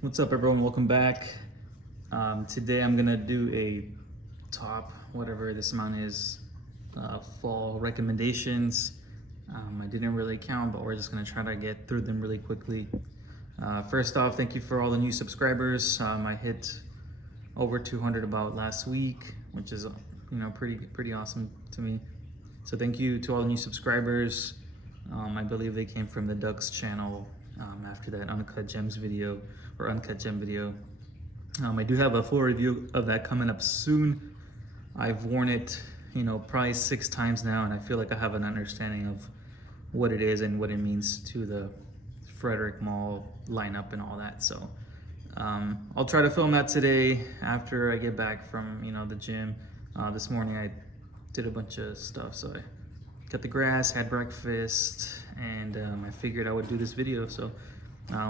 What's up, everyone? Welcome back. Today I'm gonna do a top, whatever this amount is, fall recommendations. I didn't really count, but we're just gonna try to get through them really quickly. First off, thank you for all the new subscribers. I hit over 200 about last week, which is pretty awesome to me. So thank you to all the new subscribers. I believe they came from the Ducks channel after that Uncut Gems video or Uncut Gem video. I do have a full review of that coming up soon. I've worn it, probably 6 times now, and I feel like I have an understanding of what it is and what it means to the Frederic Malle lineup and all that. So I'll try to film that today after I get back from the gym. This morning I did a bunch of stuff, so I cut the grass, had breakfast, and I figured I would do this video. So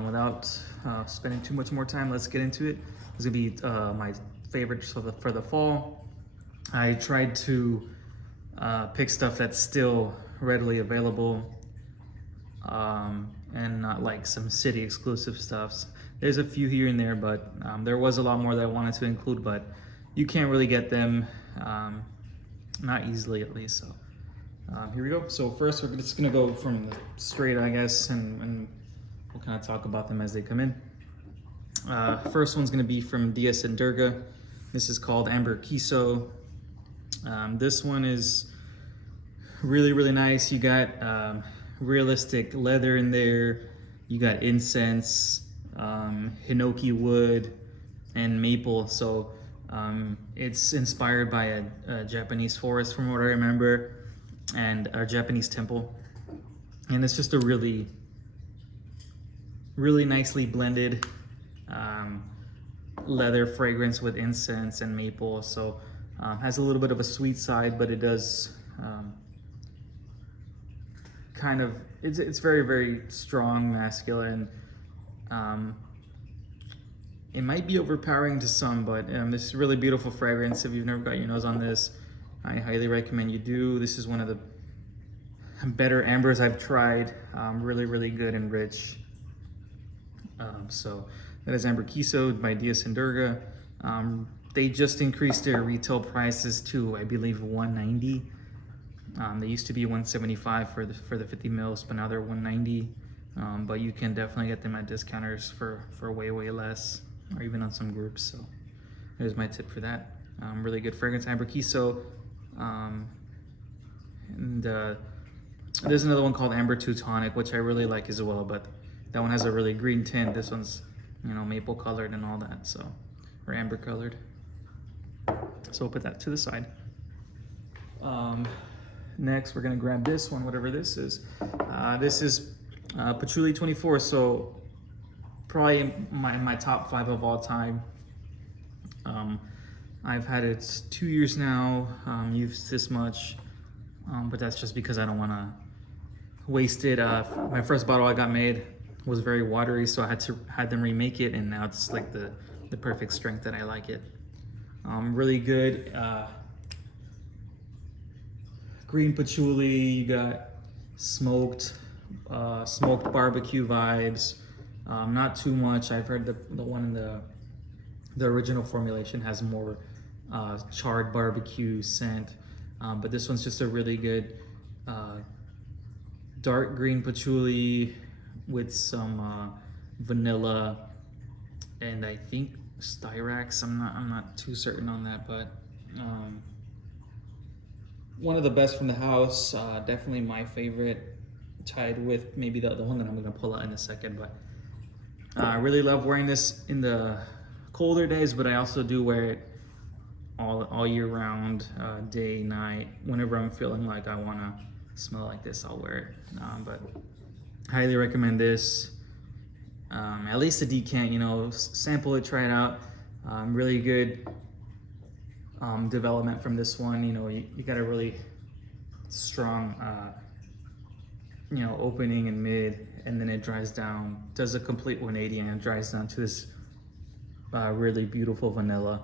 without spending too much more time, let's get into it. This is gonna be my favorites for the fall. I tried to pick stuff that's still readily available and not like some city exclusive stuffs. There's a few here and there, but there was a lot more that I wanted to include, but you can't really get them, not easily at least. So here we go. So first we're just gonna go from the straight, I guess, and we'll kind of talk about them as they come in. First one's gonna be from DS and Durga. This is called Amber Kiso. This one is really nice. You got realistic leather in there. You got incense, hinoki wood, and maple. So it's inspired by a Japanese forest from what I remember, and a Japanese temple. And it's just a really nicely blended leather fragrance with incense and maple. So has a little bit of a sweet side, but it does it's very strong, masculine. It might be overpowering to some, but this is really beautiful fragrance. If you've never got your nose on this, I highly recommend you do. This is one of the better ambers I've tried. Really good and rich. So that is Amber Kiso by DS and Durga. They just increased their retail prices to, I believe, $190. They used to be $175 for the 50 mils, but now they're $190. But you can definitely get them at discounters for way less, or even on some groups. So there's my tip for that. Really good fragrance, Amber Kiso. And there's another one called Amber Teutonic, which I really like as well, but that one has a really green tint. This one's maple colored and all that, so, or amber colored. So we'll put that to the side. Next we're gonna grab this one, whatever this is. This is Patchouli 24, so probably in my top 5 of all time. I've had it 2 years now, used this much, but that's just because I don't want to waste it. My first bottle I got made was very watery, so I had them remake it, and now it's like the perfect strength that I like it. Really good green patchouli. You got smoked barbecue vibes. Not too much. I've heard the one in the original formulation has more charred barbecue scent, but this one's just a really good dark green patchouli with some vanilla and I think styrax. I'm not too certain on that, but one of the best from the house. Definitely my favorite, tied with maybe the one that I'm gonna pull out in a second. But I really love wearing this in the colder days, but I also do wear it all year round, day, night. Whenever I'm feeling like I wanna smell like this, I'll wear it. But highly recommend this. At least a decant, sample it, try it out. Really good development from this one. You got a really strong opening and mid, and then it dries down, does a complete 180, and it dries down to this really beautiful vanilla,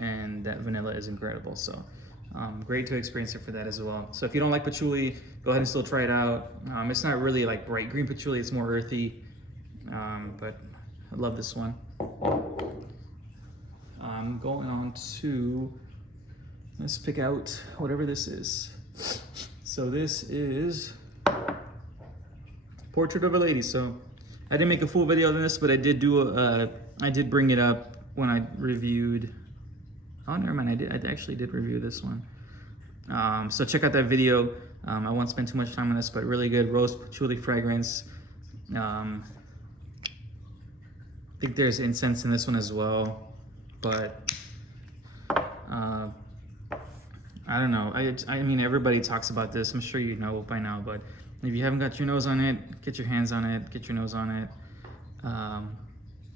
and that vanilla is incredible. So great to experience it for that as well. So if you don't like patchouli, go ahead and still try it out. It's not really like bright green patchouli, it's more earthy, but I love this one. I'm going on to, let's pick out whatever this is. So this is Portrait of a Lady. So I didn't make a full video on this, but I did do I did bring it up when I reviewed, oh never mind, I actually did review this one. So check out that video. I won't spend too much time on this, but really good rose patchouli fragrance. I think there's incense in this one as well, but I don't know. I mean, everybody talks about this. I'm sure you know by now, but if you haven't got your nose on it, get your hands on it, get your nose on it.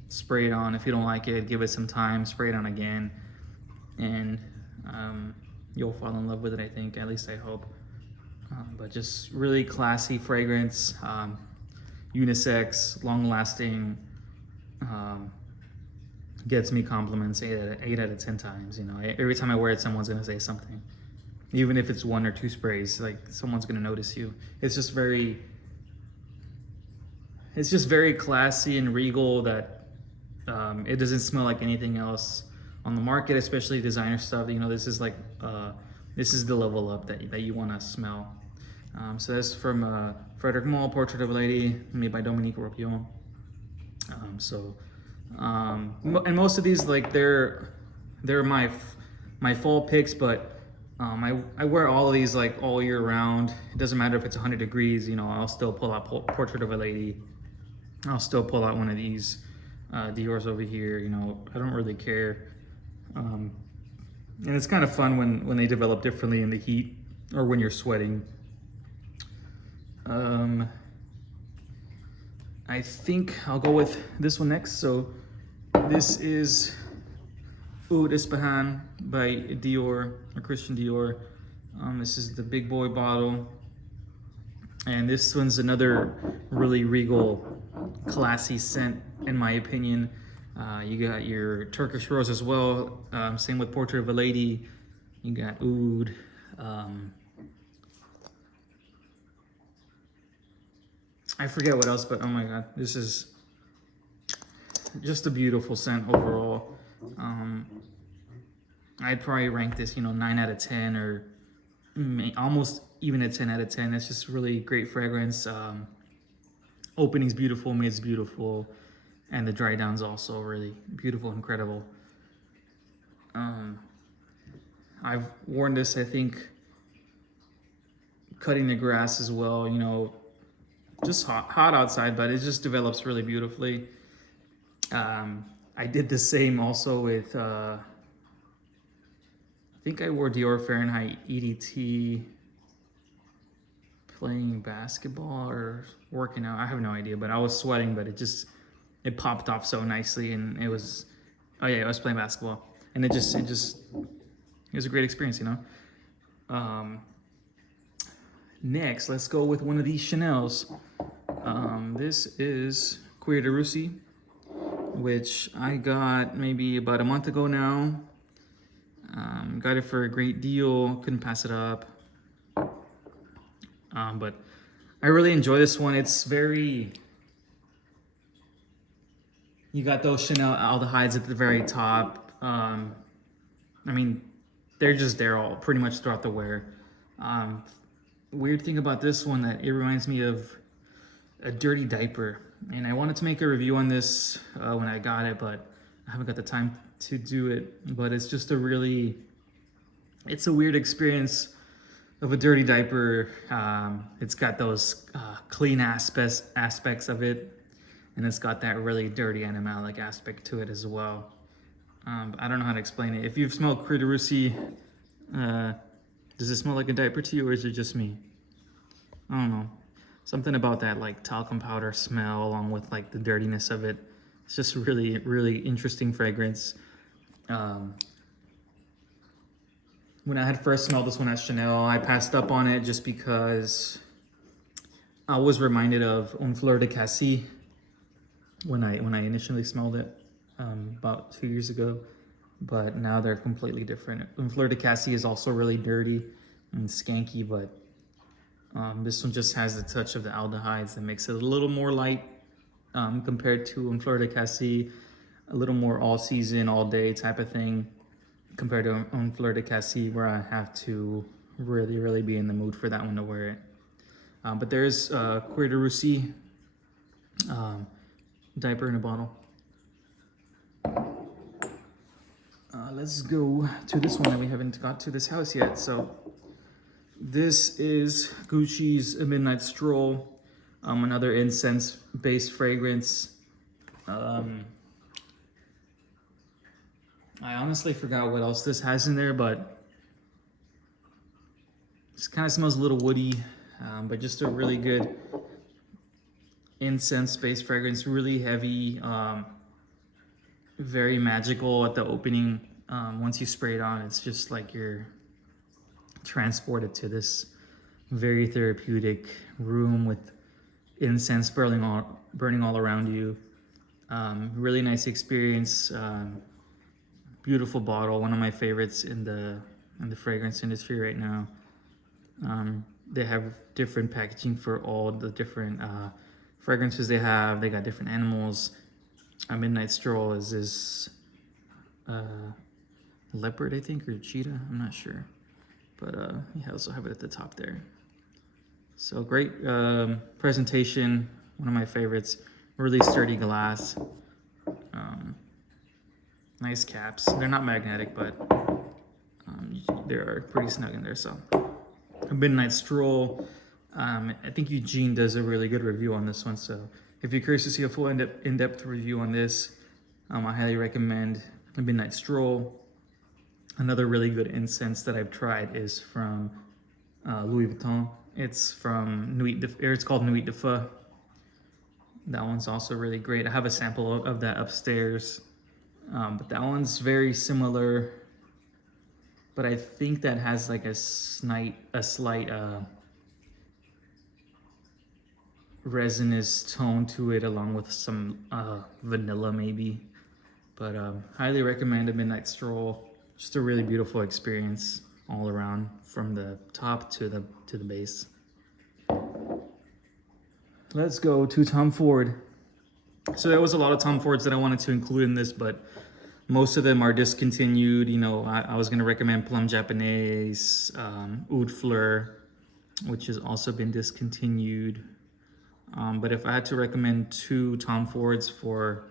Spray it on. If you don't like it, give it some time, spray it on again, and you'll fall in love with it, I think. At least I hope. But just really classy fragrance, unisex, long-lasting, gets me compliments 8 out of 10 times. You know, every time I wear it, someone's gonna say something. Even if it's 1 or 2 sprays, like someone's gonna notice you. It's just very classy and regal. That it doesn't smell like anything else on the market, especially designer stuff. You know, this is like this is the level up that you want to smell. So that's from Frederic Malle, Portrait of a Lady, made by Dominique Ropion. And most of these, like, they're my fall picks, but I wear all of these like all year round. It doesn't matter if it's 100 degrees. You know, I'll still pull out Portrait of a Lady. I'll still pull out one of these Dior's over here. You know, I don't really care. And it's kind of fun when they develop differently in the heat or when you're sweating. I think I'll go with this one next. So this is Oud Ispahan by Dior, or Christian Dior. This is the big boy bottle. And this one's another really regal, classy scent, in my opinion. You got your Turkish rose as well. Same with Portrait of a Lady. You got Oud. I forget what else, but oh my God, this is just a beautiful scent overall. I'd probably rank this, 9 out of 10, or almost even a 10 out of 10. It's just really great fragrance. Opening's beautiful, mid's beautiful, and the dry down's also really beautiful, incredible. I've worn this, I think, cutting the grass as well, just hot outside, but it just develops really beautifully. I did the same also with, I think I wore Dior Fahrenheit EDT playing basketball or working out. I have no idea, but I was sweating, but it popped off so nicely, and it was, oh yeah, I was playing basketball, and it was a great experience, Next, let's go with one of these Chanels. This is Cuir de Russie, which I got maybe about a month ago now. Got it for a great deal, couldn't pass it up. But I really enjoy this one. It's very, you got those Chanel aldehydes at the very top. I mean, they're just there all pretty much throughout the wear. Weird thing about this one, that it reminds me of a dirty diaper, and I wanted to make a review on this when I got it, but I haven't got the time to do it. But it's just it's a weird experience of a dirty diaper. It's got those clean aspects of it, and it's got that really dirty animalic aspect to it as well. I don't know how to explain it. If you've smelled Cuir de Russie, does it smell like a diaper to you, or is it just me? I don't know. Something about that like talcum powder smell, along with like the dirtiness of it. It's just really, really interesting fragrance. When I had first smelled this one at Chanel, I passed up on it just because I was reminded of Un Fleur de Cassis when I initially smelled it about 2 years ago. But now they're completely different. Un Fleur de Cassis is also really dirty and skanky, but this one just has the touch of the aldehydes that makes it a little more light, compared to in Fleur de Cassis, a little more all season, all day type of thing, compared to on Fleur de Cassis, where I have to really be in the mood for that one to wear it. But there's Cuir de Russie diaper in a bottle. Let's go to this one that we haven't got to this house yet. So this is Gucci's Midnight Stroll, another incense-based fragrance. I honestly forgot what else this has in there, but this kind of smells a little woody, but just a really good incense-based fragrance, really heavy, very magical at the opening. Once you spray it on, it's just like you're transported to this very therapeutic room with incense burning all around you. Really nice experience. Beautiful bottle, one of my favorites in the fragrance industry right now. They have different packaging for all the different fragrances they have. They got different animals. Midnight Stroll is this leopard, I think, or cheetah, I'm not sure, but yeah, I also have it at the top there. So great presentation, one of my favorites. Really sturdy glass, nice caps. They're not magnetic, but they are pretty snug in there. So a Midnight Stroll. I think Eugene does a really good review on this one, so if you're curious to see a full in-depth review on this, I highly recommend a Midnight Stroll. Another really good incense that I've tried is from Louis Vuitton. It's from it's called Nuit de Feu. That one's also really great. I have a sample of that upstairs, but that one's very similar. But I think that has like a slight resinous tone to it, along with some vanilla maybe. But highly recommend a Midnight Stroll. Just a really beautiful experience all around, from the top to the base. Let's go to Tom Ford. So there was a lot of Tom Fords that I wanted to include in this, but most of them are discontinued. You know, I was gonna recommend Plum Japonaise, Oud Fleur, which has also been discontinued. But if I had to recommend two Tom Fords for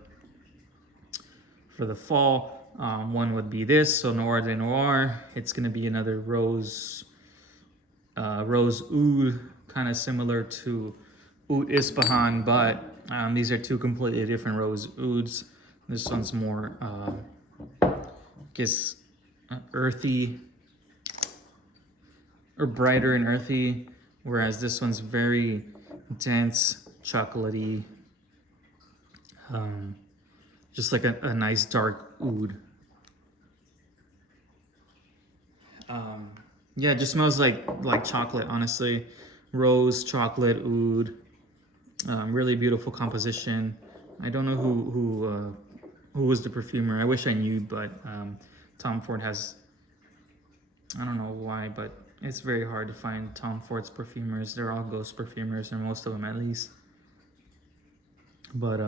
the fall, one would be this, so Noir de Noir. It's gonna be another rose oud, kind of similar to Oud Ispahan, but these are two completely different rose ouds. This one's more, I guess, earthy, or brighter and earthy, whereas this one's very dense, chocolatey, just like a nice dark oud. Yeah, it just smells like chocolate, honestly. Rose, chocolate, oud. Really beautiful composition. I don't know who was the perfumer. I wish I knew, but Tom Ford has, I don't know why, but it's very hard to find Tom Ford's perfumers. They're all ghost perfumers, or most of them at least. But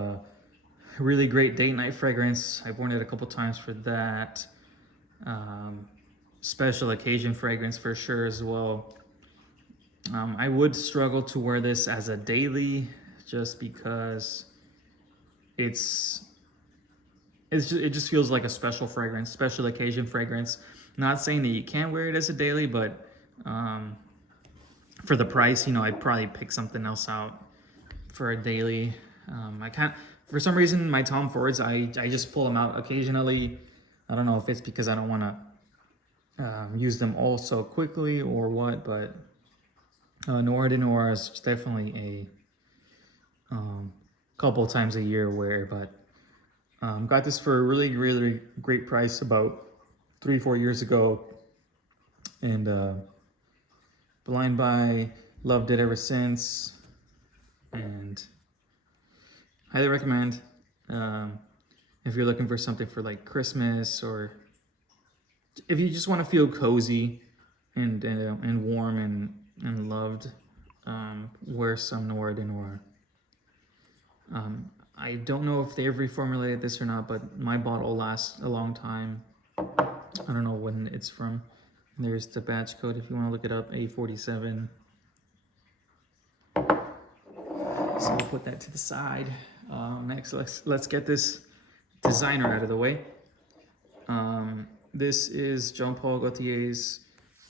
really great date night fragrance. I've worn it a couple times for that. Special occasion fragrance for sure as well. I would struggle to wear this as a daily, just because it just feels like a special fragrance, special occasion fragrance. Not saying that you can't wear it as a daily, but for the price, you know, I'd probably pick something else out for a daily. I can't, for some reason, my Tom Fords, I just pull them out occasionally. I don't know if it's because I don't want to use them all so quickly or what, but Noir de Noir is definitely a couple times a year wear. But got this for a really great price about 3-4 years ago, and blind buy, loved it ever since, and highly recommend if you're looking for something for like Christmas, or if you just want to feel cozy and warm and loved, wear some Noir de Noir. I don't know if they've reformulated this or not, but my bottle lasts a long time. I don't know when it's from. There's the batch code if you want to look it up, A47. So we'll put that to the side. Next, let's get this designer out of the way. This is Jean Paul Gaultier's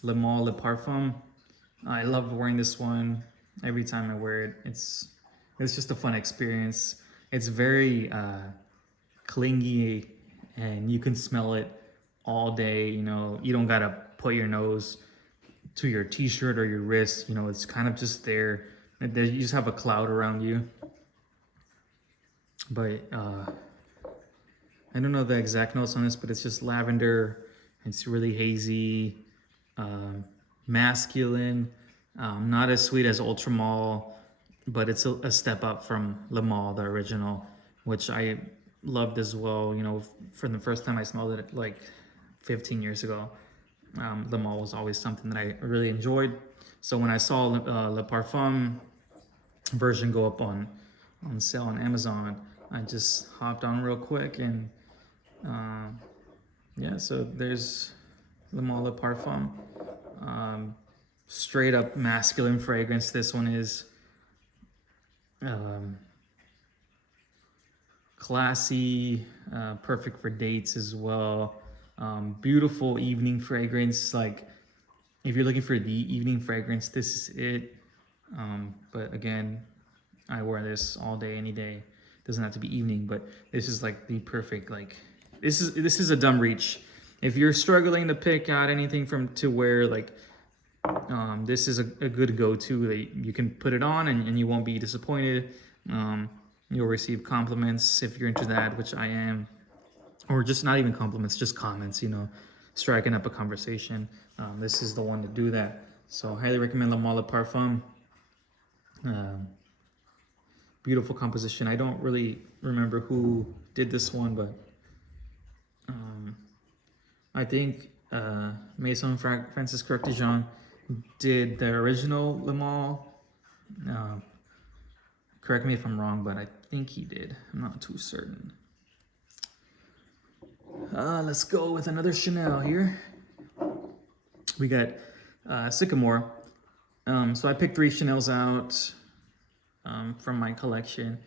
Le Malle Parfum. I love wearing this one. Every time I wear it, it's just a fun experience. It's very clingy, and you can smell it all day. You know, you don't gotta put your nose to your t-shirt or your wrist. You know, it's kind of just there. You just have a cloud around you. But I don't know the exact notes on this, but it's just lavender. It's really hazy, masculine, not as sweet as Ultra Malle, but it's a step up from Le Malle, the original, which I loved as well. You know, from the first time I smelled it like 15 years ago, Le Malle was always something that I really enjoyed. So when I saw Le Parfum version go up on sale on Amazon, I just hopped on real quick, and yeah, so there's Le Malle Parfum. Straight up masculine fragrance. This one is classy, perfect for dates as well. Beautiful evening fragrance. Like, if you're looking for the evening fragrance, this is it. But again, I wear this all day, any day. Doesn't have to be evening, but this is like the perfect, like, this is a dumb reach. If you're struggling to pick out anything to wear, like, this is a good go-to. That you can put it on and you won't be disappointed. You'll receive compliments if you're into that, which I am, or just not even compliments, just comments, you know, striking up a conversation. This is the one to do that. So highly recommend Le Malle Parfum. Beautiful composition. I don't really remember who did this one, but I think Maison Francis Cartigean did the original Le Malle. Correct me if I'm wrong, but I think he did. I'm not too certain. Let's go with another Chanel here. We got Sycomore. So I picked 3 Chanels out from my collection.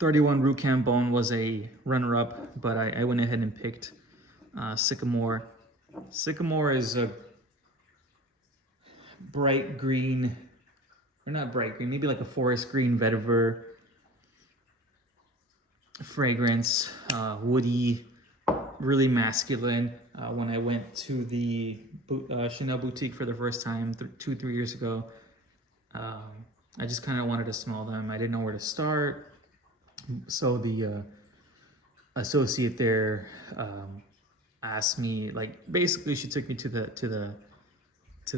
31 Rue Cambon was a runner-up, but I went ahead and picked Sycomore. Sycomore is a bright green, or not bright green, maybe like a forest green vetiver fragrance, woody, really masculine. When I went to the Chanel boutique for the first time 2-3 years ago, I just kind of wanted to smell them. I didn't know where to start, so the associate there asked me, like, basically she took me to the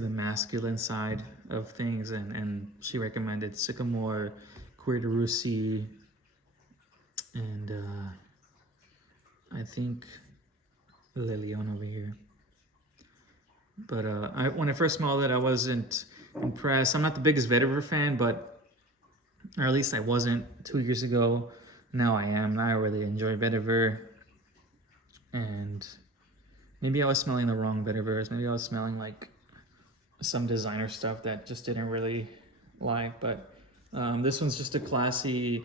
masculine side of things, and she recommended Sycomore, Cuir de Russie, and I think Le Lion over here. But when I first smelled it, I wasn't impressed. I'm not the biggest vetiver fan, but, or at least I wasn't 2 years ago. Now I am. Now I really enjoy vetiver. And maybe I was smelling the wrong vetivers. Maybe I was smelling like some designer stuff that just didn't really like. But this one's just a classy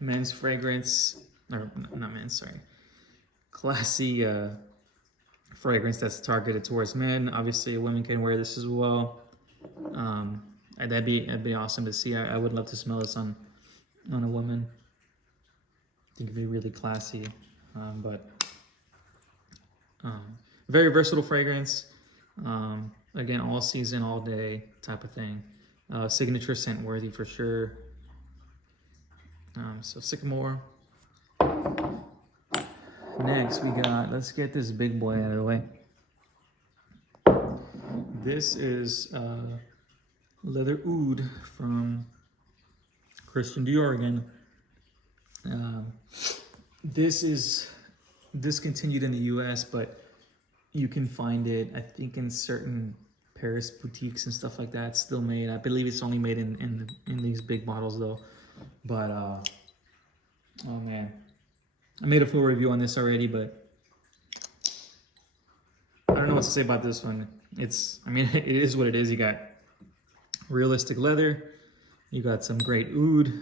men's fragrance, or not men's, sorry. Classy fragrance that's targeted towards men. Obviously, women can wear this as well. That'd be awesome to see. I would love to smell this on a woman. I think it'd be really classy, but very versatile fragrance. Again, all season, all day type of thing. Signature scent worthy for sure. So Sycomore. Next we got, let's get this big boy out of the way. This is Leather Oud from Christian Dior again. This is discontinued in the US, but you can find it, I think, in certain Paris boutiques and stuff like that. It's still made. I believe it's only made in these big bottles though. But oh man, I made a full review on this already, but I don't know what to say about this one. I mean, it is what it is. You got realistic leather, you got some great oud,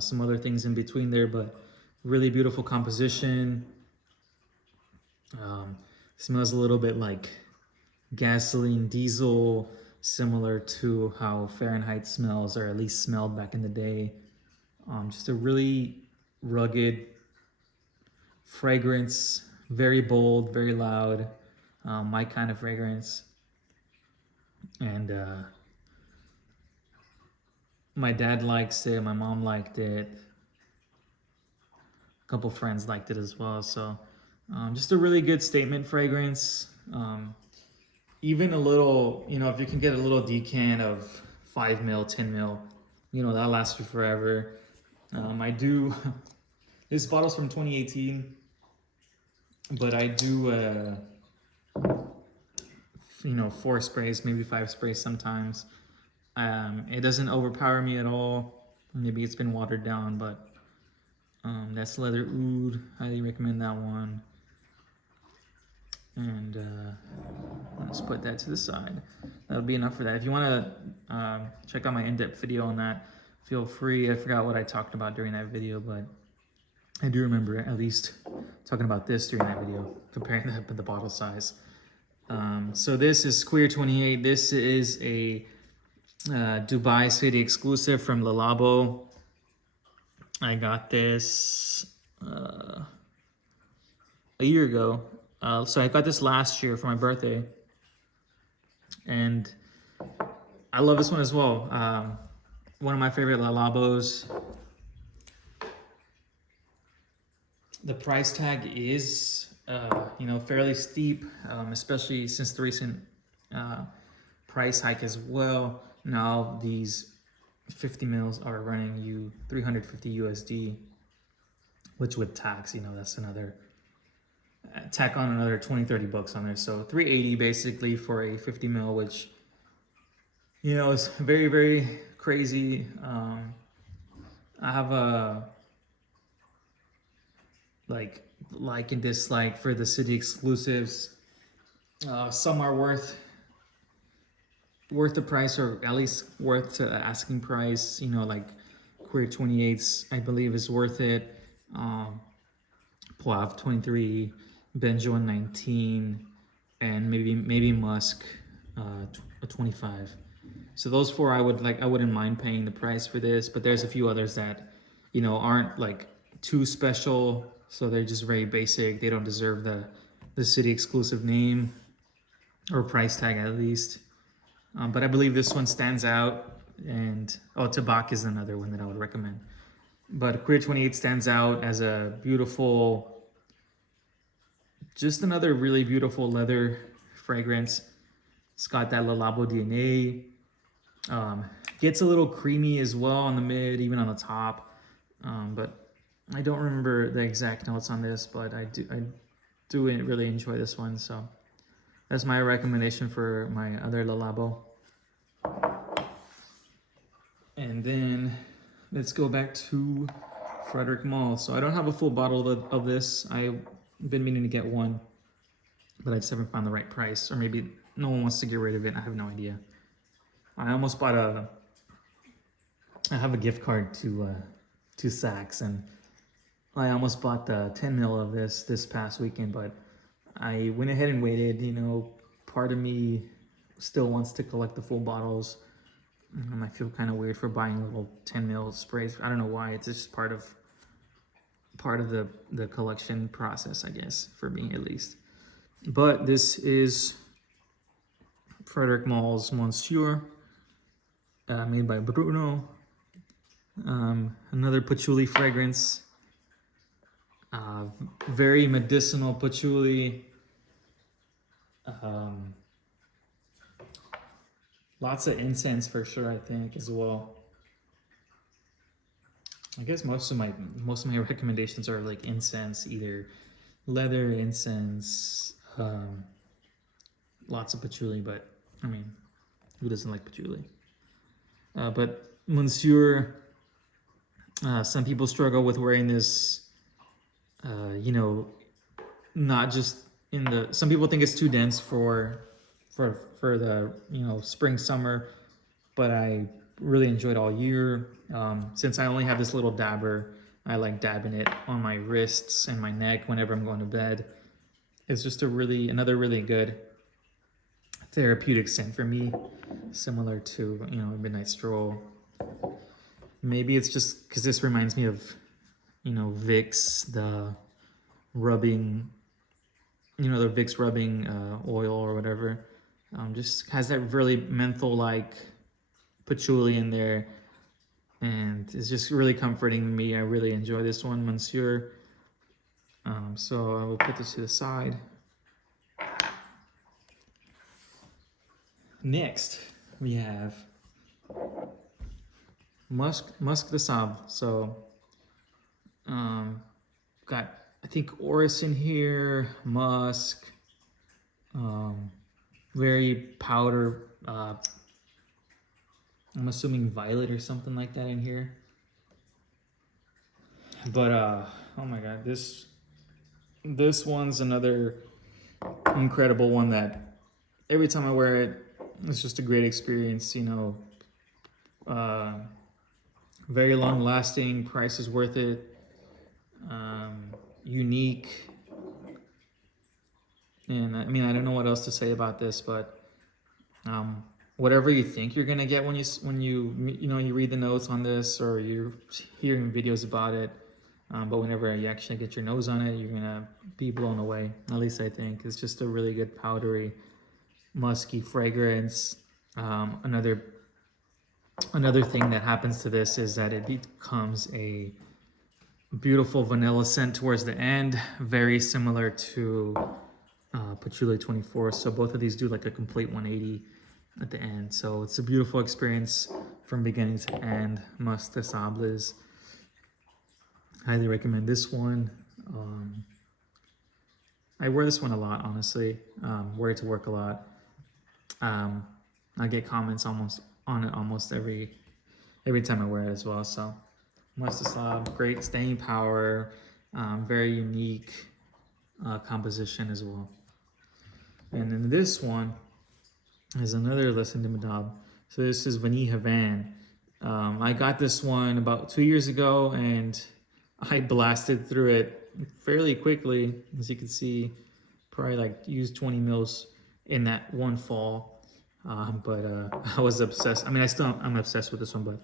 some other things in between there, but really beautiful composition. Smells a little bit like gasoline, diesel, similar to how Fahrenheit smells, or at least smelled back in the day. Just a really rugged fragrance, very bold, very loud, my kind of fragrance. And my dad likes it, my mom liked it, a couple friends liked it as well. So just a really good statement fragrance. Even a little, if you can get a little decant of 5 mil, 10 mil, that lasts you forever. This bottle's from 2018, but I do, 4 sprays, maybe 5 sprays sometimes. It doesn't overpower me at all. Maybe it's been watered down, but that's Leather Oud. Highly recommend that one. And let's put that to the side. That'll be enough for that. If you want to check out my in-depth video on that, feel free. I forgot what I talked about during that video, but I do remember at least talking about this during that video, comparing the bottle size. So this is Cuir 28. This is a Dubai City exclusive from Labo. I got this a year ago. So I got this last year for my birthday, and I love this one as well. One of my favorite Labos. The price tag is, fairly steep, especially since the recent price hike as well. Now these 50 mils are running you 350 USD, which with tax, that's another. Tack on another 20-30 bucks on there, so 380 basically for a 50 mil, which is very, very crazy. I have a like and dislike for the city exclusives. Some are worth the price, or at least worth the asking price. Like Cuir 28s, I believe, is worth it. Poivre 23, Benjo 19, and maybe Musk a 25. So those 4 I wouldn't mind paying the price for this, but there's a few others that aren't like too special, so they're just very basic. They don't deserve the city exclusive name or price tag at least. But I believe this one stands out, and Tabak is another one that I would recommend. But Cuir 28 stands out as a beautiful, just another really beautiful leather fragrance. It's got that Labo DNA. Gets a little creamy as well on the mid, even on the top. But I don't remember the exact notes on this, but I do really enjoy this one. So that's my recommendation for my other Labo. And then let's go back to Frederic Malle. So I don't have a full bottle of this. I've been meaning to get one, but I just haven't found the right price, or maybe no one wants to get rid of it. I have no idea. I almost bought I have a gift card to Saks, and I almost bought the 10 mil of this past weekend, but I went ahead and waited. Part of me still wants to collect the full bottles. I feel kind of weird for buying little 10 mil sprays. I don't know why. It's just part of the collection process, I guess, for me at least. But this is Frederic Malle's Monsieur, made by Bruno. Another patchouli fragrance. Very medicinal patchouli. Lots of incense for sure, I think, as well. I guess most of my recommendations are like incense, either leather, incense, lots of patchouli, but I mean, who doesn't like patchouli? But Monsieur, Some people struggle with wearing this, you know, not just in the, some people think it's too dense for the, you know, spring, summer, but I really enjoyed all year. Since I only have this little dabber, I like dabbing it on my wrists and my neck whenever I'm going to bed. It's just another really good therapeutic scent for me, similar to, you know, a midnight stroll. Maybe it's just because this reminds me of, you know, Vicks, the rubbing, you know, the Vicks rubbing oil or whatever. Just has that really menthol-like patchouli in there, and it's just really comforting to me. I really enjoy this one, Monsieur. So I will put this to the side. Next, we have Musk de Sable. So, got, I think, orris in here, musk, very powder. I'm assuming violet or something like that in here. But oh my god, this one's another incredible one that every time I wear it, it's just a great experience. You know, very long lasting, price is worth it, unique. And I mean, I don't know what else to say about this, but whatever you think you're gonna get when you read the notes on this or you're hearing videos about it, but whenever you actually get your nose on it, you're gonna be blown away. At least I think. It's just a really good powdery, musky fragrance. Another thing that happens to this is that it becomes a beautiful vanilla scent towards the end, very similar to Patchouli 24. So both of these do like a complete 180 at the end. So it's a beautiful experience from beginning to end. Musk de Sable. Highly recommend this one. I wear this one a lot, honestly. Wear it to work a lot. I get comments on it almost every time I wear it as well. So Musk de Sable, great staying power, very unique composition as well. And then this one is another Lesson de Madame. So this is Vanille Havane. I got this one about 2 years ago, and I blasted through it fairly quickly. As you can see, probably like used 20 mils in that one fall. But I was obsessed. I mean, I'm obsessed with this one, but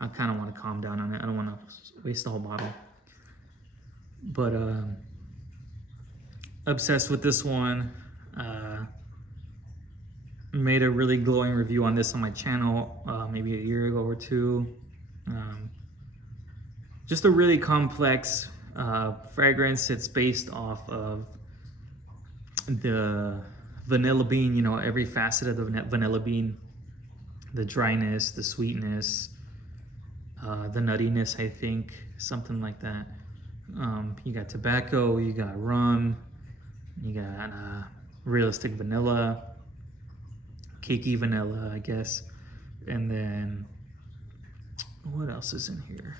I kind of want to calm down on it. I don't want to waste the whole bottle. But obsessed with this one. Made a really glowing review on this on my channel maybe a year ago or two. Just a really complex fragrance. It's based off of the vanilla bean, you know, every facet of the vanilla bean, the dryness, the sweetness, the nuttiness, I think, something like that. You got tobacco, you got rum, you got realistic vanilla, cakey vanilla, I guess. And then what else is in here?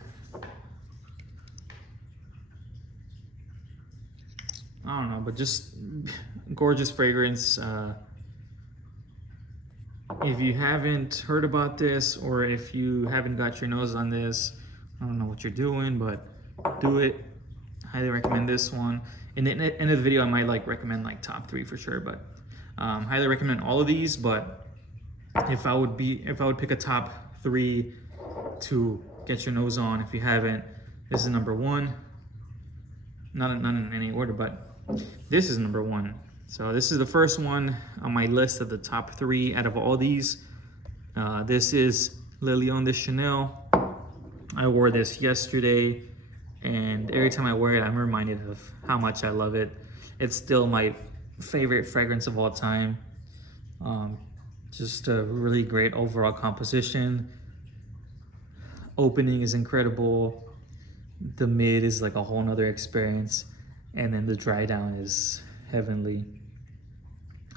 I don't know, but just gorgeous fragrance. If you haven't heard about this, or if you haven't got your nose on this, I don't know what you're doing, but do it. Highly recommend this one. In the end of the video, I might like recommend like top 3 for sure, but highly recommend all of these. But if I would pick a top 3 to get your nose on, if you haven't, this is number 1. Not in any order, but this is number 1. So this is the first one on my list of the top 3 out of all these. This is Le Lion de Chanel. I wore this yesterday, and every time I wear it, I'm reminded of how much I love it. It's still my favorite fragrance of all time. Just a really great overall composition. Opening is incredible. The mid is like a whole nother experience. And then the dry down is heavenly.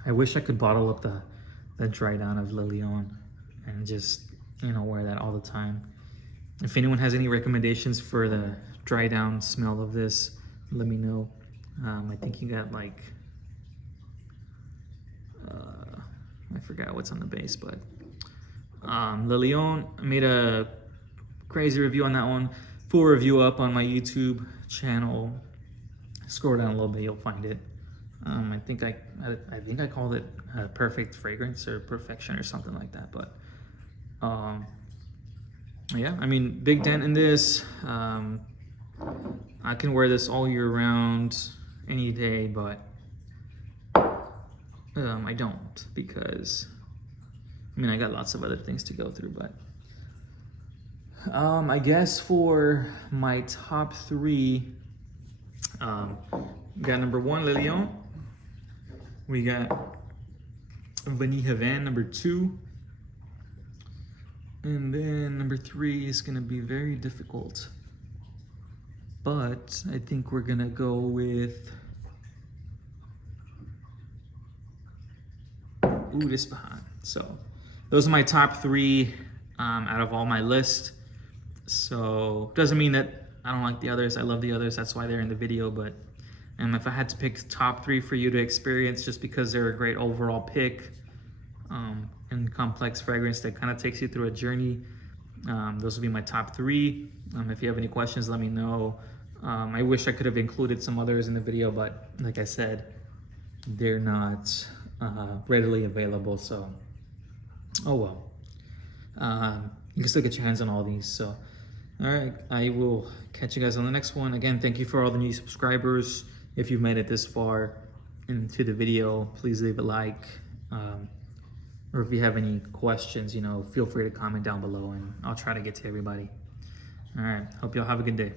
I wish I could bottle up the dry down of Le Lion and just, you know, wear that all the time. If anyone has any recommendations for the dry down smell of this, let me know. I think you got like, I forgot what's on the base, but Le Lion, I made a crazy review on that one. Full review up on my YouTube channel. Scroll down a little bit, you'll find it. I think I called it perfect fragrance or perfection or something like that. But yeah, I mean, big dent in this. I can wear this all year round, any day, but I don't, because I mean, I got lots of other things to go through. But I guess for my top three, we got number 1, Le Lion. We got Vanille Havane, number 2. And then number 3 is gonna be very difficult, but I think we're gonna go with Oud Ispahan. So those are my top 3 out of all my list. So doesn't mean that I don't like the others. I love the others. That's why they're in the video. But if I had to pick top 3 for you to experience, just because they're a great overall pick, and complex fragrance that kind of takes you through a journey, those would be my top 3. If you have any questions, let me know. I wish I could have included some others in the video, but like I said, they're not readily available. So, oh well. You can still get your hands on all these. So, all right, I will catch you guys on the next one. Again, thank you for all the new subscribers. If you've made it this far into the video, please leave a like. Or if you have any questions, feel free to comment down below and I'll try to get to everybody. All right, hope y'all have a good day.